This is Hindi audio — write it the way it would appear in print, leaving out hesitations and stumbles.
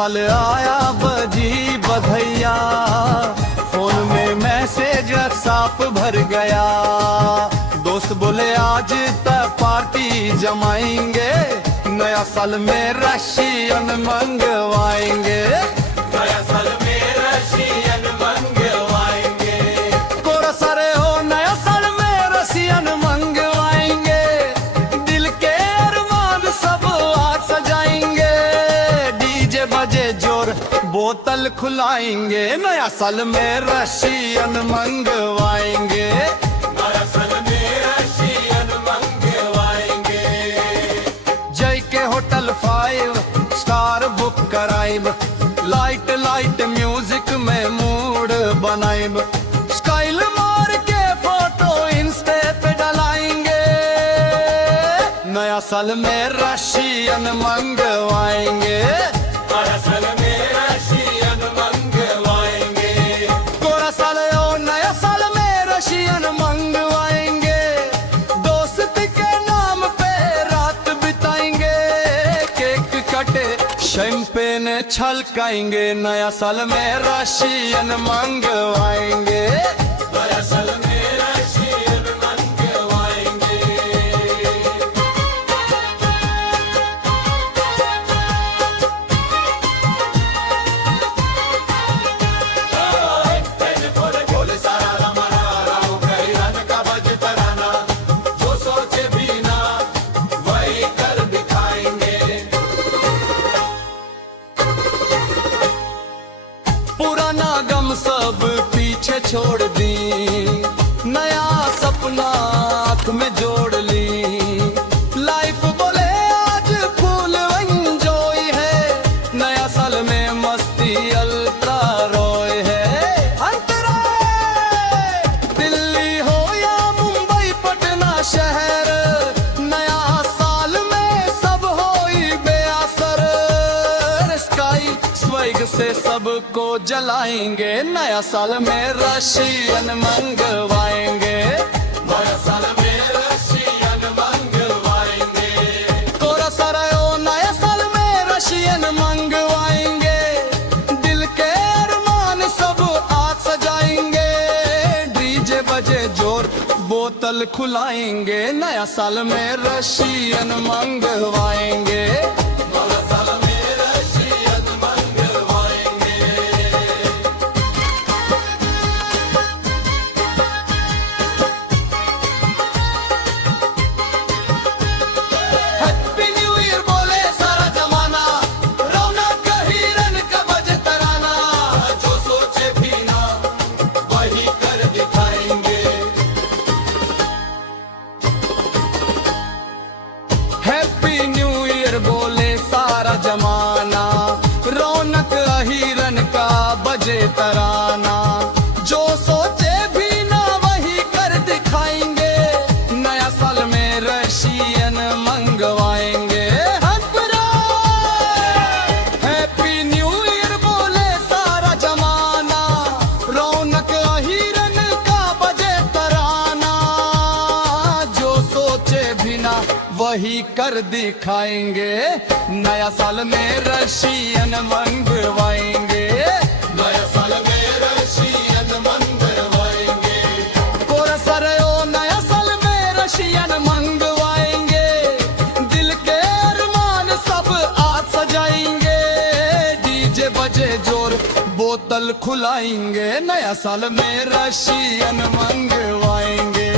साल आया बजी बधैया, फोन में मैसेज साफ भर गया। दोस्त बोले आज तक पार्टी जमाएंगे, नया साल में रशियन मंगवाएंगे। नया साल में रशियन मंगवाएंगे। कोरा सारे हो नया साल में रशियन मंगवाएंगे। दिल के अरमान सब आज सजाएंगे। डीजे बजे जोर बोतल खुलाएंगे, नया साल में रशियन मंगवाएंगे। नया साल में रशियन मंगवाएंगे। जय के होटल 5 स्टार बुक कराइब, लाइट लाइट म्यूजिक में मूड बनाइब। स्टाइल मार के फोटो इंस्टा पे डलाएंगे, नया साल में रशियन मंगवाएंगे। नया साल में रशियन मंगवाएंगे। कोरा साल ओ नया साल में रशियन मंगवाएंगे। दोस्त के नाम पे रात बिताएंगे। केक कटे शैंपेन छलकाएंगे, नया साल में रशियन मंगवाएंगे। नया साल में रशियन मंगवाएंगे। बोले सारा रमाना, राव गैरन का बज तराना। जो सोचे भी ना वही कर दिखाएंगे। पुराना गम सब पीछे छोड़ दी, नया सपना आँख में जोड़ ली। लाइफ बोले आज फुल एंजॉय है, नया साल में मस्ती अल्ट्रा रॉय है। अंतरा दिल्ली हो या मुंबई पटना शहर, नया साल में सब होई बेअसर। स्काई स्वर्ग से सबको जलाएंगे, नया साल में रशियन मंगवाएंगे। नया साल में रशियन मंगवाएंगे। कोरा सारा ओ नया साल में रशियन मंगवाएंगे। दिल के अरमान सब आज सजाएंगे। डीजे बजे जोर बोतल खुलाएंगे, नया साल में रशियन मंगवाएंगे। नया साल में रशियन मंगवाएंगे। हैप्पी न्यू ईयर बोले सारा जमाना, रौनक हिरन का बजे तराना। जो सोचे भी ना वही कर दिखाएंगे। हैप्पी न्यू ईयर बोले सारा जमाना, रौनक हिरन का बजे तराना। जो सोचे भी ना वही कर दिखाएंगे, नया साल में रशियन मंगवाएंगे। हैप्पी न्यू ईयर बोले सारा जमाना, रौनक हिरन का बजे तराना। जो सोचे भी ना वही कर दिखाएंगे, नया साल में रशियन मंगवाएंगे। नया साल में रशियन मंगवाएंगे। कोरा सारे ओ नया साल में रशियन मंगवाएंगे। दिल के अरमान सब आज सजाएंगे। डीजे बजे जोर बोतल खुलाएंगे, नया साल में रशियन मंगवाएंगे।